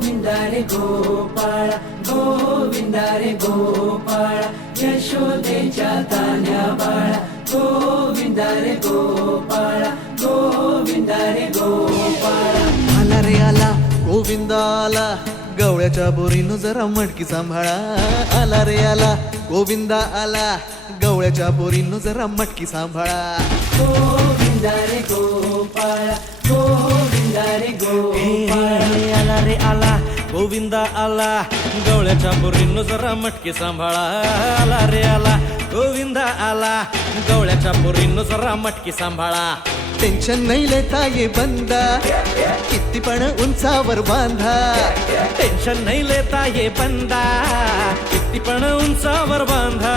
गोविंदा रे गोपाळा गोविंदा रे गोपाळा यशोदेच्या तान्या बाळा गोविंदा रे गोपाळा गोविंदा रे गोपाळा आला रे आला गोविंदा आला गवळ्याच्या बोरीनं जरा मटकी सांभाळा आला रे आला गोविंदा आला गवळ्याच्या बोरीनं जरा मटकी सांभाळा गोविंदा रे गोपाळा गोविंदा रे गोपाळा आला रे आला गोविंदा आला गवळ्याच्या बोरीनं जरा मटकी सांभाळा आला रे आला गोविंदा आला गवळ्याच्या बोरीनं जरा मटकी सांभाळा टेन्शन नाही लेता ये बंदा किती पण उंचावर बांधा टेन्शन नाही लेता ये बंदा किती पण उंचावर बांधा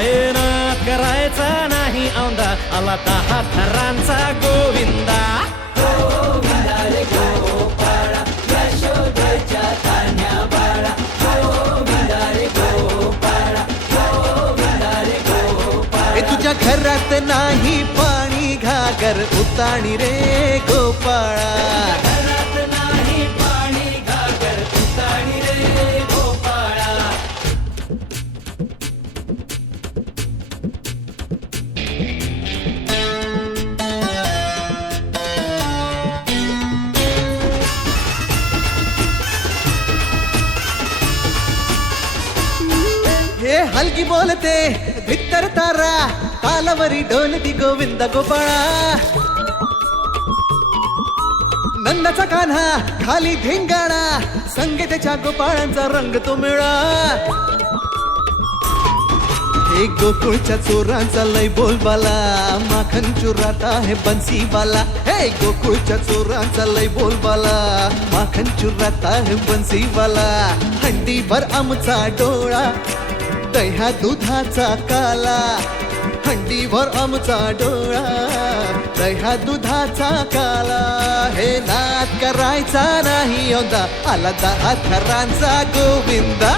हे ना करायचा नाही औंदा आला 10 थरांचा गोविंदा गोविंदा रे गोपाळा यशोदेच्या तान्या बाळा गोविंदा रे गोपाळा गोविंदा रे गोपाळा हे तुझ्या घरात नाही पाणी घागर उताणी रे गोपाळा घरात नाही पाणी घागर उताणी रे गोपाळा हे हलकी बोलते भित्तर तारा तालावरी डोलती गोविंद गोपाळा नंदाचा कान्हा खाली धिंगाणा संगे त्याच्या गोपाळांचा रंग तो मिळा हे गोकुळच्या चोरांचा लय बोलबाला माखन चुरात आहे बन्सीवाला हे गोकुळच्या चोरांचा लय बोलबाला माखन चुरात आहे बन्सीवाला हंडीभर आमचा डोळा दह्या दुधाचा काला हंडीभर आमचा डोळा दह्या दुधाचा काला हे नाद करायचा नाही औंदा आला 10 थरांचा गोविंदा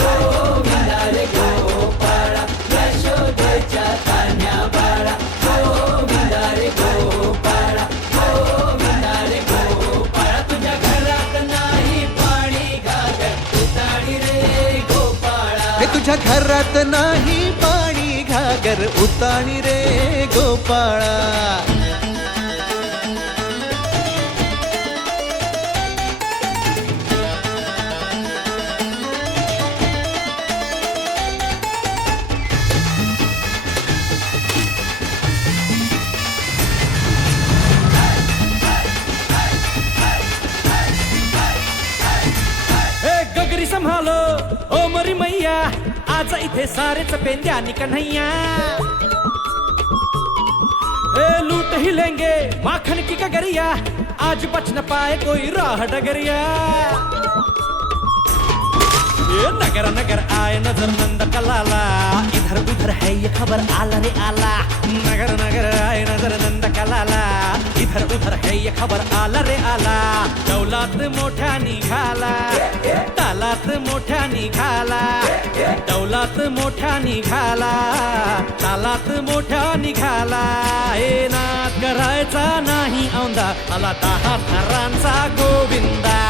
गोविंदा रे गोपाळा यशोदेच्या तान्या बाळा गोविंदा रे गोपाळा गोविंदा रे गोपाळा तुझ्या घरात नाही पाणी घागर उताणी रे गोपाळा हे तुझ्या घरात नाही पाणी घागर उताणी रे गोपाळा गगरी संभालो ओ मरी मैया आज इथे सारेच पेंद्या कन्हैया ए लूट ही लेंगे माखन की कगरिया आज बच न पाए कोई राह डगरिया ये नगर नगर आए नजर नंद कलाला इधर उधर है ये खबर आला रे आला नगर नगर आए नजर नंद कलाला इधर उधर है ये खबर आला रे आला दौलात मोठ्या निघाला तालात मोठ्या निघाला दौलात मोठ्या निघाला तालात मोठ्या निघाला हे नाद करायचा नाही औंदा आला 10 थरांचा गोविंदा